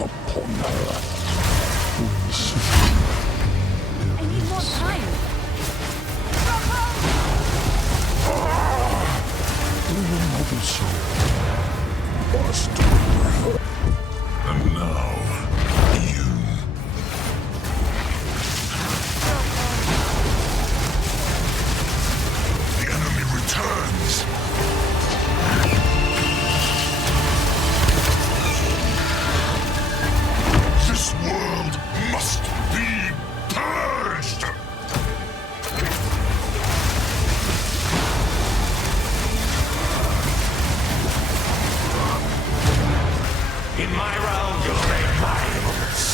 upon her. I need more time. Another soul. Bust. And now, you. The enemy returns. This world must be purged! In my realm, you'll make violence.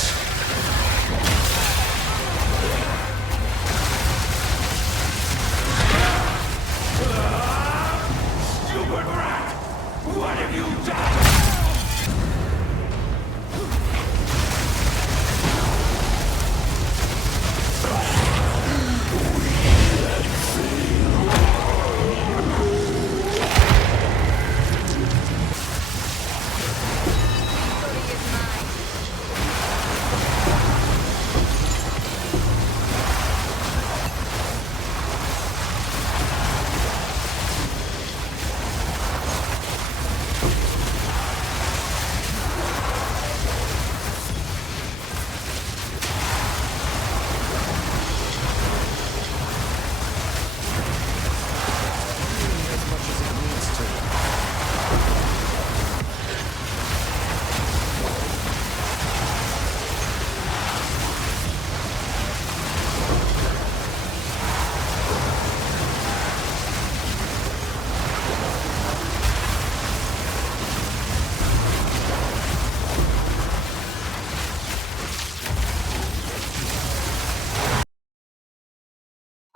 Stupid rat! What have you done?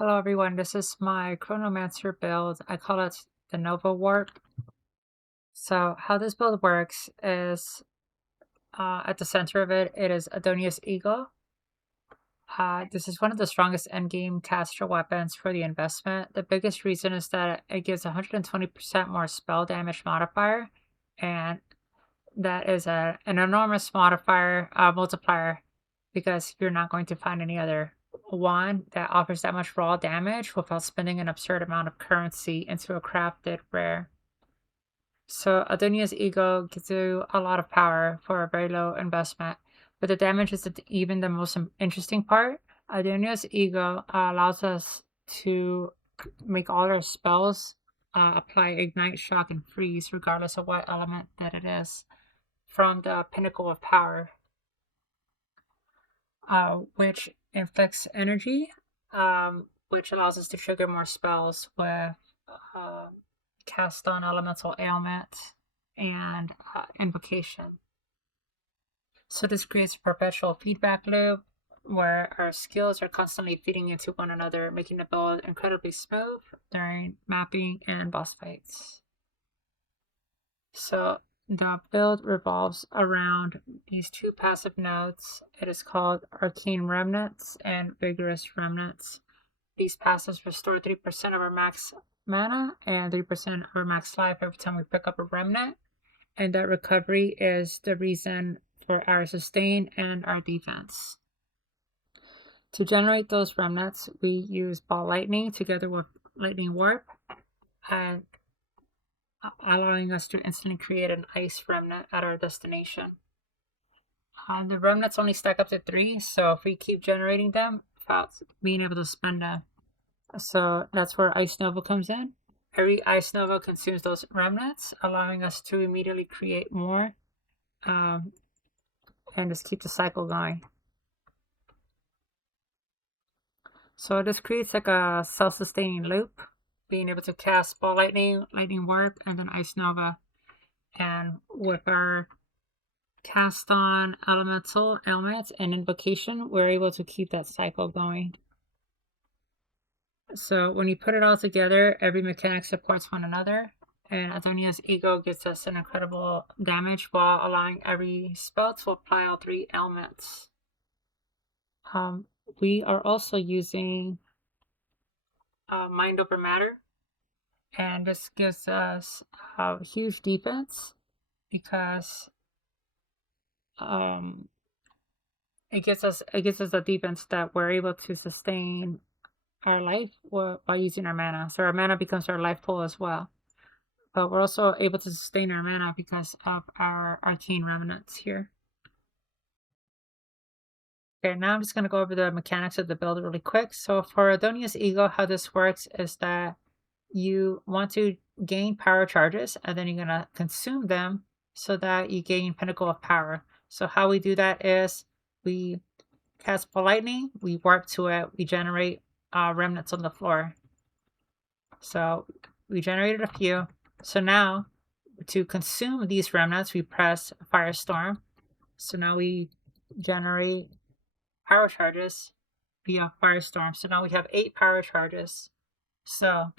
Hello everyone, this is my Chronomancer build. I call it the Nova Warp. So how this build works is at the center of it, it is Adonia's Eagle. This is one of the strongest endgame caster weapons for the investment. The biggest reason is that it gives 120% more spell damage modifier, and that is an enormous modifier multiplier because you're not going to find any other one that offers that much raw damage without spending an absurd amount of currency into a crafted rare. So Adonia's Ego gives you a lot of power for a very low investment, but the damage isn't even the most interesting part. Adonia's Ego allows us to make all our spells apply Ignite, Shock, and Freeze regardless of what element that it is from the Pinnacle of Power, which inflicts energy, which allows us to trigger more spells with cast on elemental ailment and invocation. So this creates a perpetual feedback loop where our skills are constantly feeding into one another, making the build incredibly smooth during mapping and boss fights. So the build revolves around these two passive nodes. It is called Arcane Remnants and Vigorous Remnants. These passives restore 3% of our max mana and 3% of our max life every time we pick up a remnant. And that recovery is the reason for our sustain and our defense. To generate those remnants, we use Ball Lightning together with Lightning Warp, and allowing us to instantly create an ice remnant at our destination. The remnants only stack up to 3, so if we keep generating them without being able to spend them. So that's where Ice Nova comes in. Every Ice Nova consumes those remnants, allowing us to immediately create more and just keep the cycle going. So this creates like a self-sustaining loop, being able to cast Ball Lightning, Lightning Warp, and then Ice Nova. And with our cast on elemental ailments and invocation, we're able to keep that cycle going. So when you put it all together, every mechanic supports one another, and Adonia's Ego gives us an incredible damage while allowing every spell to apply all 3 ailments. We are also using Mind Over Matter, and this gives us a huge defense because it gives us a defense that we're able to sustain our life by using our mana. So our mana becomes our life pool as well. But we're also able to sustain our mana because of our arcane remnants here. Okay, now I'm just going to go over the mechanics of the build really quick. So for Adonia's Ego, how this works is that you want to gain power charges, and then you're going to consume them so that you gain Pinnacle of Power. So how we do that is we cast Ball Lightning, we warp to it, we generate remnants on the floor. So we generated a few. So now to consume these remnants, we press Firestorm. So now we generate power charges via Firestorm. So now we have 8 power charges. So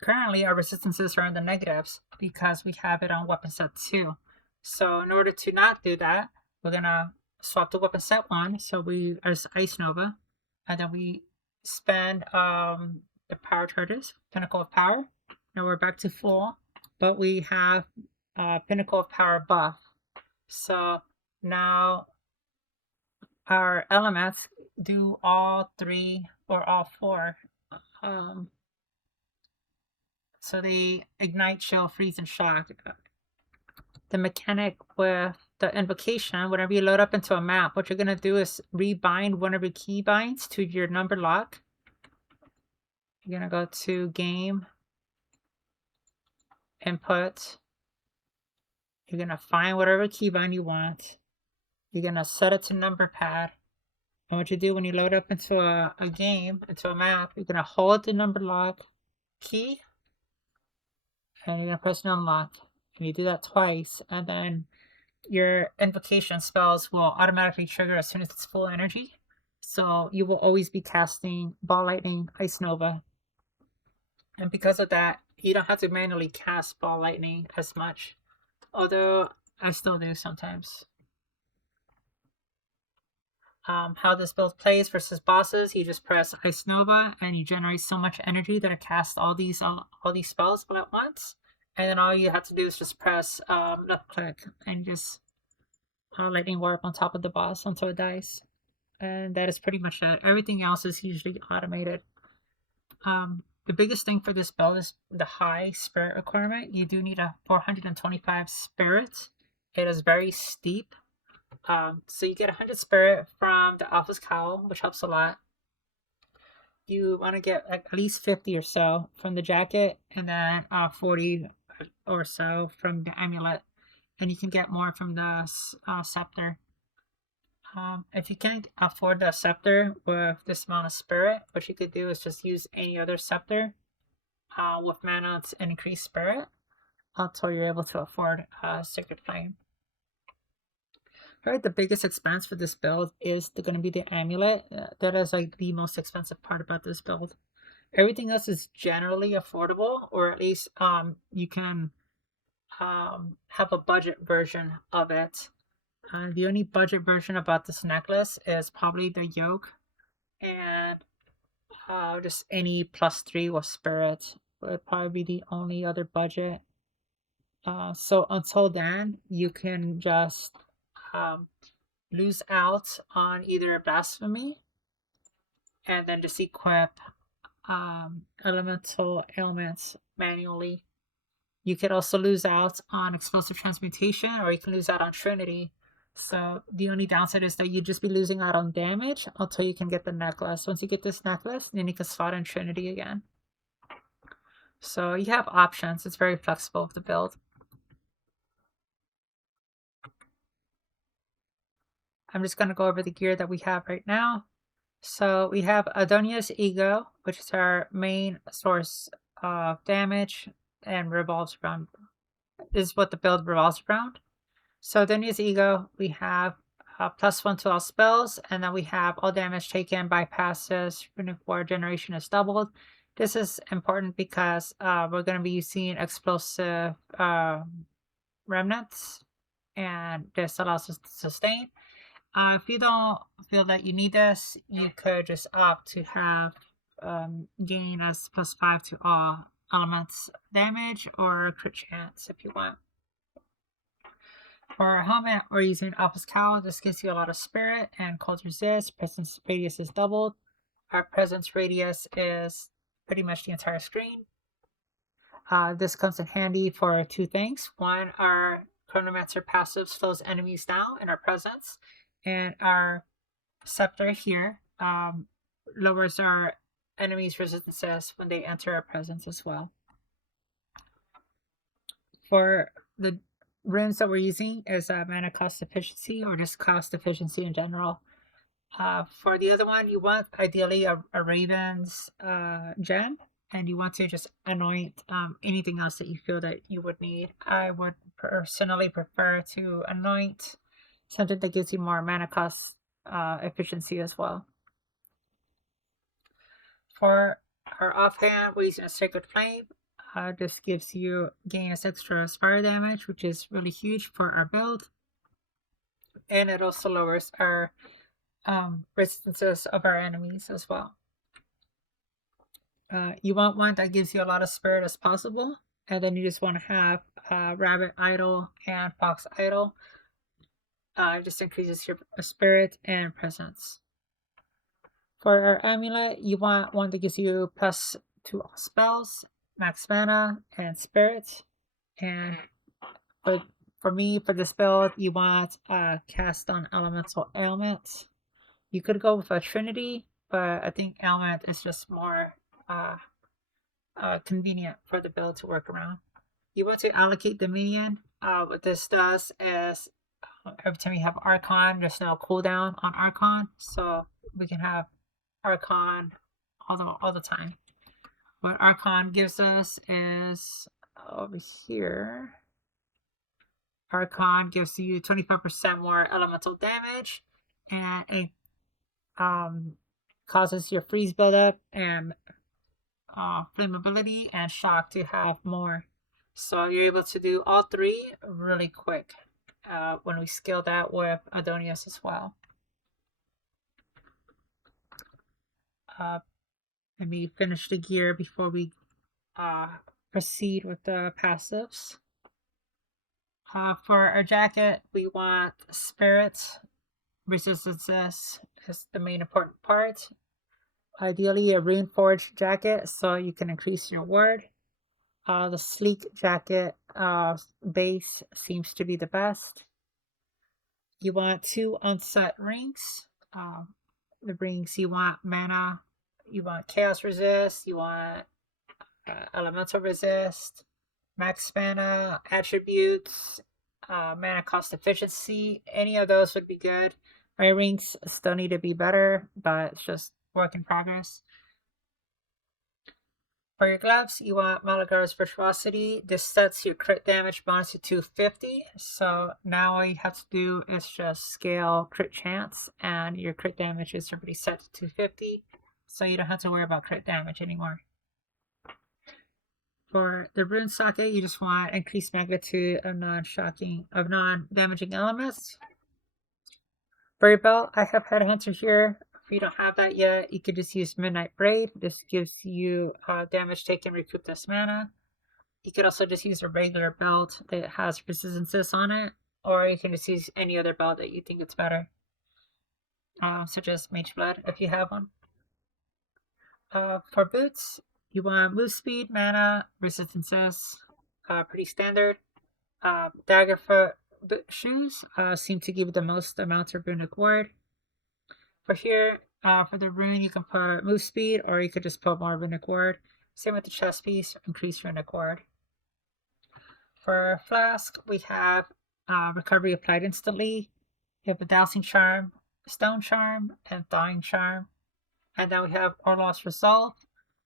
currently our resistances are in the negatives because we have it on weapon set 2. So in order to not do that, we're gonna swap to weapon set 1. So we are Ice Nova, and then we spend the power charges, Pinnacle of Power. Now we're back to full, but we have Pinnacle of Power buff. So now our elements do all 3 or all 4. So they ignite, chill, freeze, and shock. The mechanic with the invocation, whenever you load up into a map, what you're going to do is rebind one of your keybinds to your number lock. You're going to go to game, input. You're going to find whatever keybind you want. You're going to set it to number pad. And what you do when you load up into a game, into a map, you're going to hold the number lock key, and you're going to press numlock. And you do that twice, and then your invocation spells will automatically trigger as soon as it's full energy. So you will always be casting Ball Lightning, Ice Nova. And because of that, you don't have to manually cast Ball Lightning as much. Although I still do sometimes. How this build plays versus bosses, you just press Ice Nova and you generate so much energy that it casts all these spells all at once. And then all you have to do is just press left click and just lightning warp on top of the boss until it dies. And that is pretty much it. Everything else is usually automated. The biggest thing for this build is the high spirit requirement. You do need a 425 spirit. It is very steep. So you get 100 spirit from the Alpha's Cowl, which helps a lot. You want to get at least 50 or so from the jacket, and then 40 or so from the amulet. And you can get more from the scepter. If you can't afford the scepter with this amount of spirit, what you could do is just use any other scepter with mana and increased spirit until you're able to afford Sacred Flame. Right, the biggest expense for this build is going to be the amulet. That is like the most expensive part about this build. Everything else is generally affordable, or at least you can have a budget version of it. The only budget version about this necklace is probably the yoke and just any +3 with spirit would probably be the only other budget. So until then, you can just lose out on either blasphemy and then just equip elemental ailments manually. You could also lose out on explosive transmutation, or you can lose out on Trinity. So the only downside is that you'd just be losing out on damage until you can get the necklace. Once you get this necklace, then you can slot in Trinity again. So you have options. It's very flexible with the build. I'm just going to go over the gear that we have right now. So we have Adonia's Ego, which is our main source of damage and revolves around, is what the build revolves around. So Adonia's Ego, we have +1 to all spells, and then we have all damage taken, bypasses, runic war generation is doubled. This is important because we're going to be using explosive remnants, and this allows us to sustain. If you don't feel that you need this, you could just opt to have gain as +5 to all elements damage or crit chance if you want. For our helmet, we're using Alpha's Cowl. This gives you a lot of spirit and cold resist. Presence radius is doubled. Our presence radius is pretty much the entire screen. This comes in handy for two things. One, our Chronomancer passive slows enemies down in our presence, and our scepter here lowers our enemies' resistances when they enter our presence as well. For the runes that we're using is mana cost efficiency, or just cost efficiency in general. For the other one, you want ideally a Raven's gem, and you want to just anoint anything else that you feel that you would need. I would personally prefer to anoint something that gives you more mana cost efficiency as well. For our offhand, we're using a Sacred Flame. This gives you gain us extra fire damage, which is really huge for our build. And it also lowers our resistances of our enemies as well. You want one that gives you a lot of spirit as possible. And then you just want to have Rabbit Idol and Fox Idol. It just increases your spirit and presence. For our amulet, you want one that gives you +2 all spells, max mana, and spirit. And for me, for this build, you want cast on elemental ailment. You could go with a Trinity, but I think ailment is just more convenient for the build to work around. You want to allocate the minion. What this does is every time you have Archon, there's no cooldown on Archon, so we can have Archon all the time. What Archon gives us is over here. Archon gives you 25% more elemental damage, and it causes your freeze buildup and flammability and shock to have more. So you're able to do all three really quick when we scale that with Adonia's as well. Let me finish the gear before we proceed with the passives. For our jacket, we want spirit. Resistances is the main important part. Ideally, a rune-forged jacket so you can increase your ward. The sleek jacket base seems to be the best. You want 2 unset rings. The rings, you want mana, you want chaos resist, you want elemental resist, max mana, attributes, mana cost efficiency. Any of those would be good. My rings still need to be better, but it's just work in progress. For your gloves, you want Malagar's Virtuosity. This sets your crit damage bonus to 250. So now all you have to do is just scale crit chance, and your crit damage is already set to 250. So you don't have to worry about crit damage anymore. For the rune socket, you just want increased magnitude of non-damaging elements. For your belt, I have Headhunter here. If you don't have that yet, you could just use Midnight Braid. This gives you damage taken recouped as mana. You could also just use a regular belt that has resistances on it, or you can just use any other belt that you think is better, such as Mage Blood if you have one. For boots, you want move speed, mana, resistances, pretty standard. Daggerfoot shoes seem to give the most amount of runic ward. For here, for the rune, you can put move speed, or you could just put more runic ward. Same with the chest piece, increase runic ward. For flask, we have recovery applied instantly. We have a dowsing charm, stone charm, and thawing charm. And then we have Orloff's Resolve.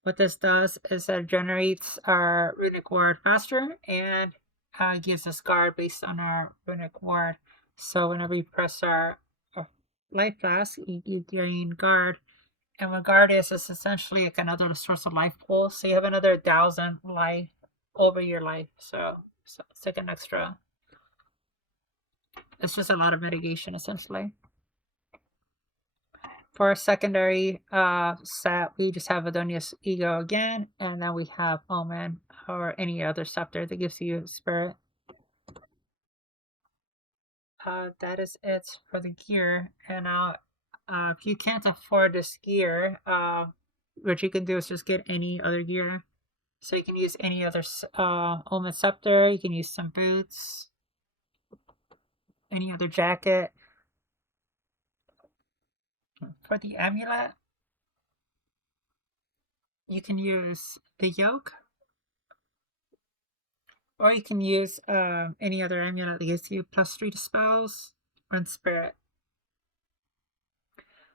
What this does is that it generates our runic ward faster, and gives us guard based on our runic ward. So whenever we press our life flask, you gain guard, and what guard is essentially like another source of life pool, so you have another 1,000 life over your life, so it's like an extra, it's just a lot of mitigation essentially. For our secondary set, we just have Adonia's Ego again, and then we have Omen or any other scepter that gives you spirit. that is it for the gear. And now, if you can't afford this gear, what you can do is just get any other gear. So you can use any other Omen Scepter, you can use some boots, any other jacket. For the amulet, you can use the yoke, or you can use any other amulet that gives you +3 to spells, or in spirit.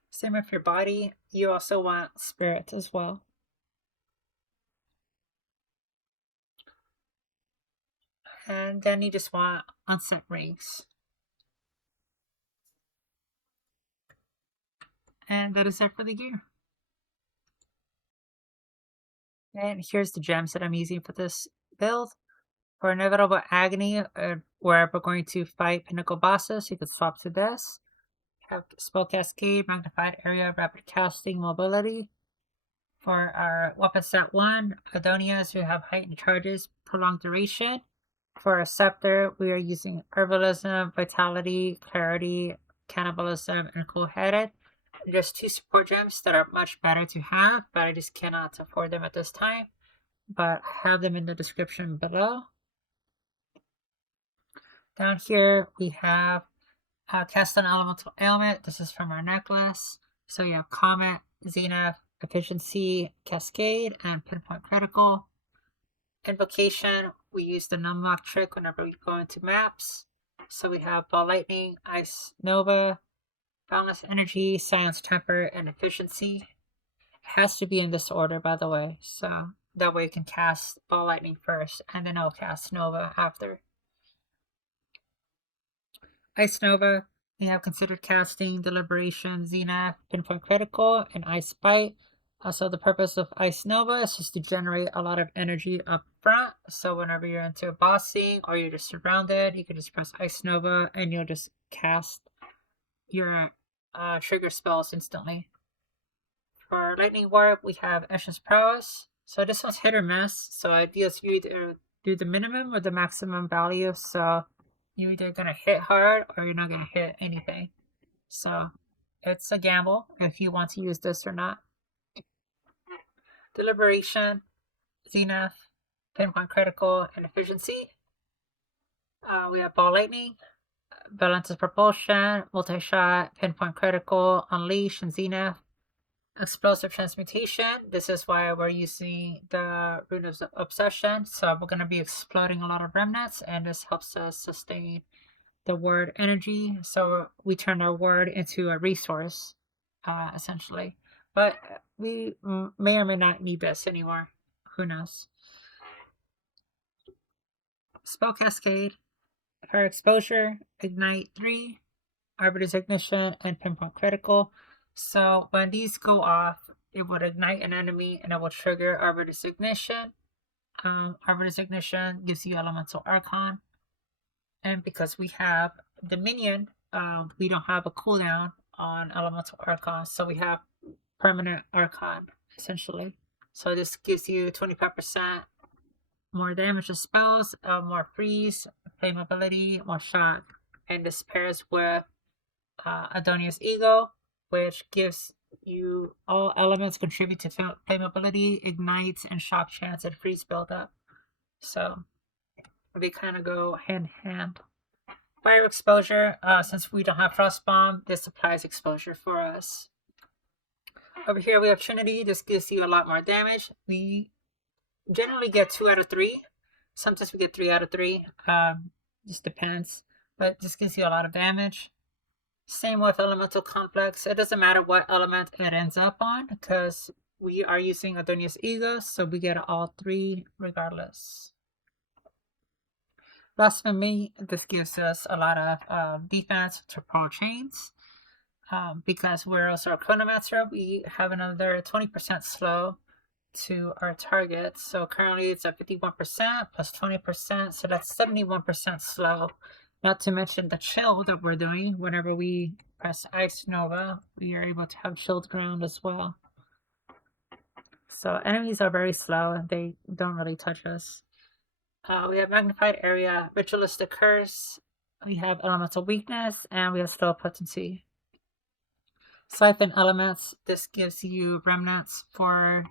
Same with your body, you also want spirit as well. And then you just want unset rings. And that is it for the gear. And here's the gems that I'm using for this build. For Inevitable Agony, where we're going to fight pinnacle bosses, you can swap to this. Have Spell Cascade, Magnified Area, Rapid Casting, Mobility. For our weapon set 1, Adonias, we have Heightened Charges, Prolonged Duration. For our Scepter, we are using Herbalism, Vitality, Clarity, Cannibalism, and Cool-Headed. There's 2 support gems that are much better to have, but I just cannot afford them at this time. But I have them in the description below. Down here, we have Cast an Elemental Ailment. This is from our necklace. So you have Comet, Zenith, Efficiency, Cascade, and Pinpoint Critical. Invocation, we use the numlock trick whenever we go into maps. So we have Ball Lightning, Ice Nova, Boundless Energy, Science Temper, and Efficiency. It has to be in this order, by the way. So that way you can cast Ball Lightning first, and then I'll cast Nova after. Ice Nova, we have Considered Casting, Deliberation, Zenith, Pinpoint Critical, and Ice Bite. So the purpose of Ice Nova is just to generate a lot of energy up front. So whenever you're into a boss scene or you're just surrounded, you can just press Ice Nova and you'll just cast your trigger spells instantly. For Lightning Warp, we have Esha's Prowess. So this one's hit or miss. So it deals you either do the minimum or the maximum value. So you're either gonna hit hard or you're not gonna hit anything. So it's a gamble if you want to use this or not. Deliberation, Zenith, Pinpoint Critical, and Efficiency. We have Ball Lightning, Balance's Propulsion, Multi-Shot, Pinpoint Critical, Unleash, and Zenith. Explosive Transmutation. This is why we're using the Rune of Obsession. So we're going to be exploding a lot of remnants, and this helps us sustain the word energy. So we turn our word into a resource, essentially. But we may or may not need this anymore. Who knows? Spell Cascade. For Exposure, Ignite 3, Arbiter's Ignition, and Pinpoint Critical. So when these go off, it would ignite an enemy and it will trigger Arbiter's Ignition. Arbiter's Ignition gives you Elemental Archon. And because we have the minion, we don't have a cooldown on Elemental Archon. So we have permanent Archon, essentially. So this gives you 25% more damage to spells, more freeze, flammability, more shock. And this pairs with Adonia's Ego, which gives you all elements contribute to flammability, ignites, and shock chance and freeze buildup. So they kind of go hand in hand. Fire Exposure, since we don't have Frost Bomb, this applies exposure for us. Over here we have Trinity. This gives you a lot more damage. We generally get 2 out of 3. Sometimes we get 3 out of 3. Just depends. But this gives you a lot of damage. Same with Elemental Complex. It doesn't matter what element it ends up on, because we are using Adonia's Ego, so we get all 3 regardless. Blasphemy, this gives us a lot of defense to Pearl Chains. Because we're also a Chronomancer, we have another 20% slow to our target. So currently it's at 51% plus 20%, so that's 71% slow. Not to mention the chill that we're doing. Whenever we press Ice Nova, we are able to have chilled ground as well. So enemies are very slow. They don't really touch us. We have Magnified Area, Ritualistic Curse, we have elemental weakness, and we have slow potency. Siphon elements, this gives you remnants for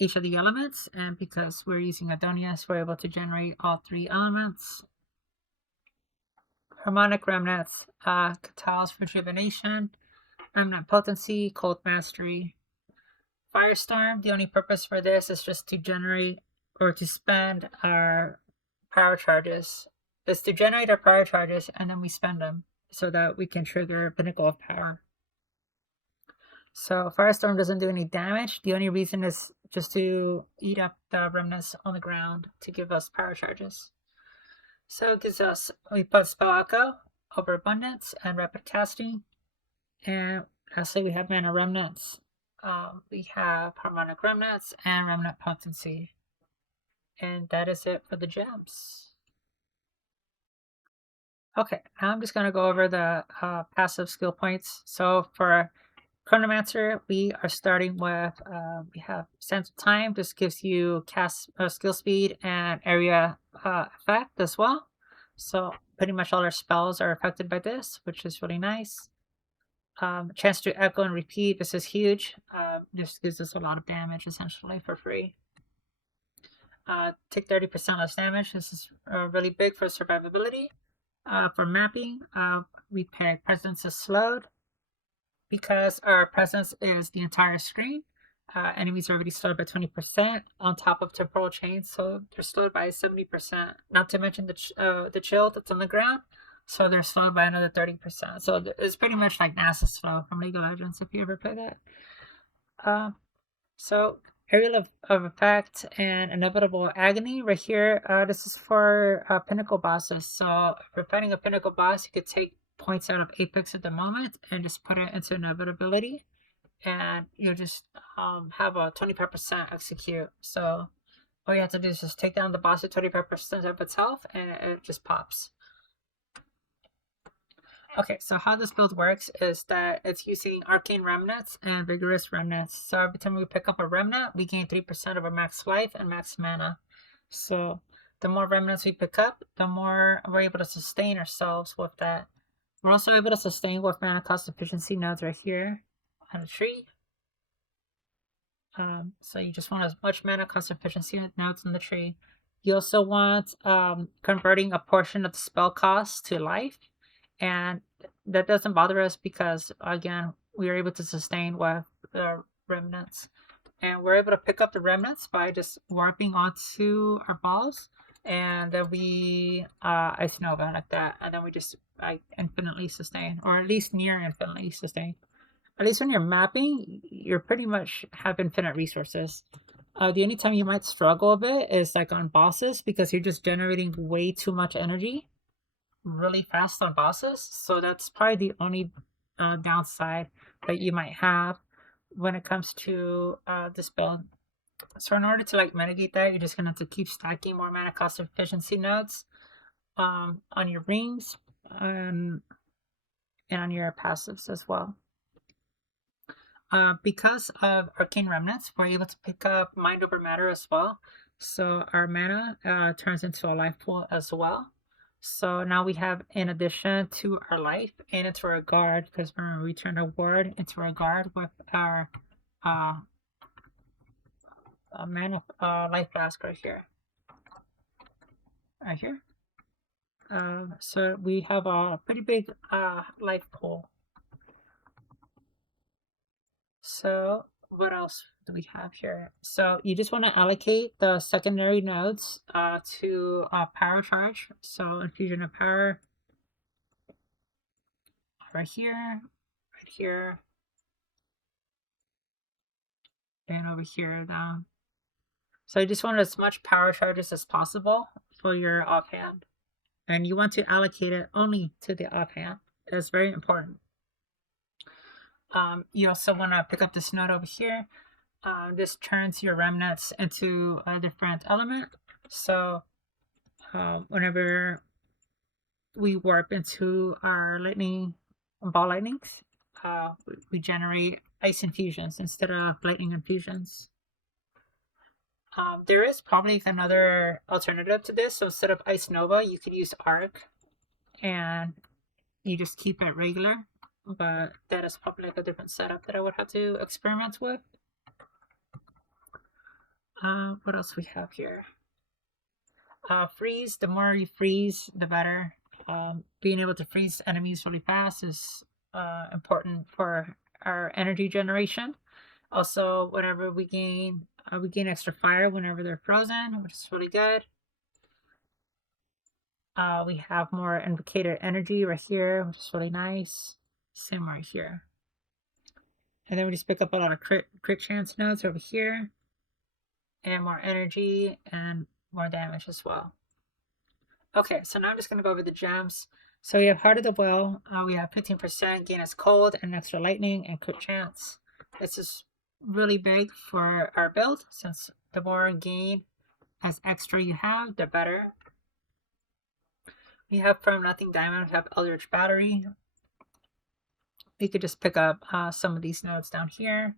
each of the elements, and because we're using Adonia, we're able to generate all 3 elements. Harmonic remnants, catalyst rejuvenation, remnant potency, cold mastery. Firestorm, the only purpose for this is just to generate or to spend our power charges. It's to generate our power charges and then we spend them so that we can trigger Pinnacle of Power. So Firestorm doesn't do any damage. The only reason is just to eat up the remnants on the ground to give us power charges. So it gives us, we put Spell Echo, Overabundance, and Rapid Casting. And lastly, we have Mana Remnants. We have Harmonic Remnants and Remnant Potency. And that is it for the gems. Okay, now I'm just going to go over the passive skill points. So for Chronomancer, we are starting with, we have Sense of Time. This gives you cast skill speed and area effect as well. So pretty much all our spells are affected by this, which is really nice. Chance to echo and repeat. This is huge. This gives us a lot of damage essentially for free. Take 30% less damage. This is really big for survivability. For mapping, repair presence is slowed. Because our presence is the entire screen, enemies are already slowed by 20% on top of temporal chains, so they're slowed by 70%. Not to mention the chill that's on the ground, so they're slowed by another 30%. So it's pretty much like NASA slow from League of Legends if you ever play that. So Aerial of Effect and Inevitable Agony right here. This is for Pinnacle bosses. So if you're fighting a Pinnacle boss, you could take points out of Apex at the moment and just put it into Inevitability, and you'll just have a 25% execute. So all you have to do is just take down the boss at 25% of its health and it just pops. Okay, so how this build works is that it's using Arcane Remnants and Vigorous Remnants. So every time we pick up a Remnant, we gain 3% of our max life and max mana. So the more Remnants we pick up, the more we're able to sustain ourselves with that. We're also able to sustain with mana cost efficiency nodes right here on the tree. So you just want as much mana cost efficiency nodes in the tree. You also want converting a portion of the spell cost to life. And that doesn't bother us because, again, we are able to sustain with the remnants. And we're able to pick up the remnants by just warping onto our balls. And then we Ice Nova like that, and then we just infinitely sustain, or at least near infinitely sustain. At least when you're mapping, you're pretty much have infinite resources. The only time you might struggle a bit is like on bosses, because you're just generating way too much energy really fast on bosses. So that's probably the only downside that you might have when it comes to this build. So in order to like mitigate that, you're just gonna have to keep stacking more mana cost efficiency nodes on your rings and on your passives as well. Because of Arcane Remnants, we're able to pick up Mind Over Matter as well. So our mana turns into a life pool as well. So now we have, in addition to our life and into our guard, because we're going to return a ward into our guard with our mana life flask right here. Right here. So we have a pretty big life pool. So what else do we have here? So you just want to allocate the secondary nodes to power charge. So infusion of power right here, and over here down. So you just want as much power charges as possible for your offhand. And you want to allocate it only to the offhand. That's very important. You also want to pick up this node over here. This turns your remnants into a different element. So whenever we warp into our ball lightnings, we generate ice infusions instead of lightning infusions. There is probably another alternative to this. So instead of Ice Nova, you could use Arc and you just keep it regular. But that is probably like a different setup that I would have to experiment with. What else we have here? Freeze. The more you freeze, the better. Being able to freeze enemies really fast is important for our energy generation. Also, whenever we gain extra fire whenever they're frozen, which is really good. We have more invocated energy right here, which is really nice. Same right here. And then we just pick up a lot of crit chance nodes over here. And more energy and more damage as well. Okay, so now I'm just going to go over the gems. So we have Heart of the Well. We have 15% gain as cold and extra lightning and crit chance. This is really big for our build, since the more gain as extra you have, the better. We have From Nothing Diamond, we have Eldritch Battery. We could just pick up some of these nodes down here.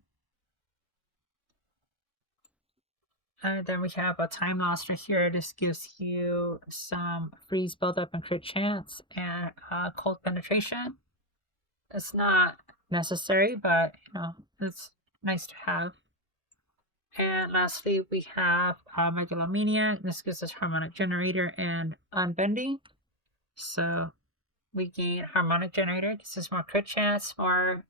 And then we have a Time Lost right here. This gives you some freeze buildup and crit chance and cold penetration. It's not necessary, but you know, it's nice to have. And lastly, we have Megalomania. This gives us Harmonic Generator and Unbending. So we gain Harmonic Generator. This is more crit chance, more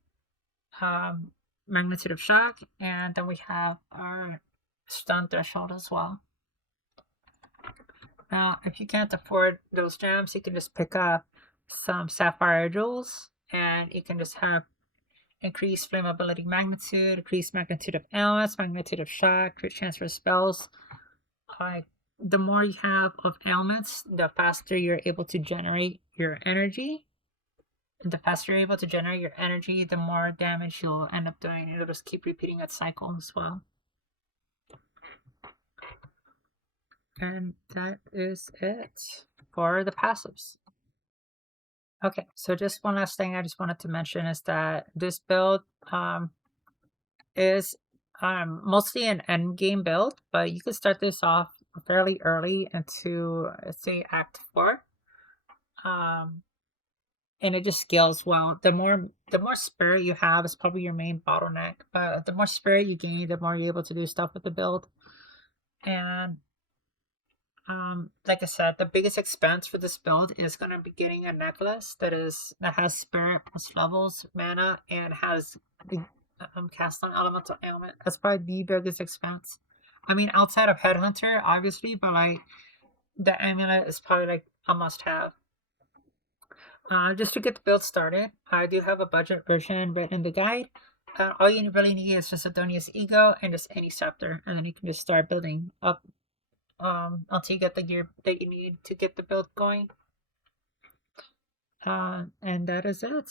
Magnitude of Shock, and then we have our Stun Threshold as well. Now, if you can't afford those gems, you can just pick up some Sapphire Jewels, and you can just have increased flammability magnitude, increased magnitude of ailments, magnitude of shock, crit chance for spells. The more you have of ailments, the faster you're able to generate your energy. And the faster you're able to generate your energy, the more damage you'll end up doing. It'll just keep repeating that cycle as well. And that is it for the passives. Okay, so just one last thing I just wanted to mention is that this build is mostly an end game build, but you can start this off fairly early into, let's say, Act 4. And it just scales well. The more spirit you have is probably your main bottleneck, but the more spirit you gain, the more you're able to do stuff with the build. And like I said, the biggest expense for this build is going to be getting a necklace that has spirit plus levels, mana, and has the cast on elemental ailment. That's probably the biggest expense. I mean, outside of Headhunter, obviously, but like the amulet is probably like a must-have. Just to get the build started, I do have a budget version written in the guide. All you really need is just Adonia's Ego and just any scepter, and then you can just start building up until you get the gear that you need to get the build going. And that is it.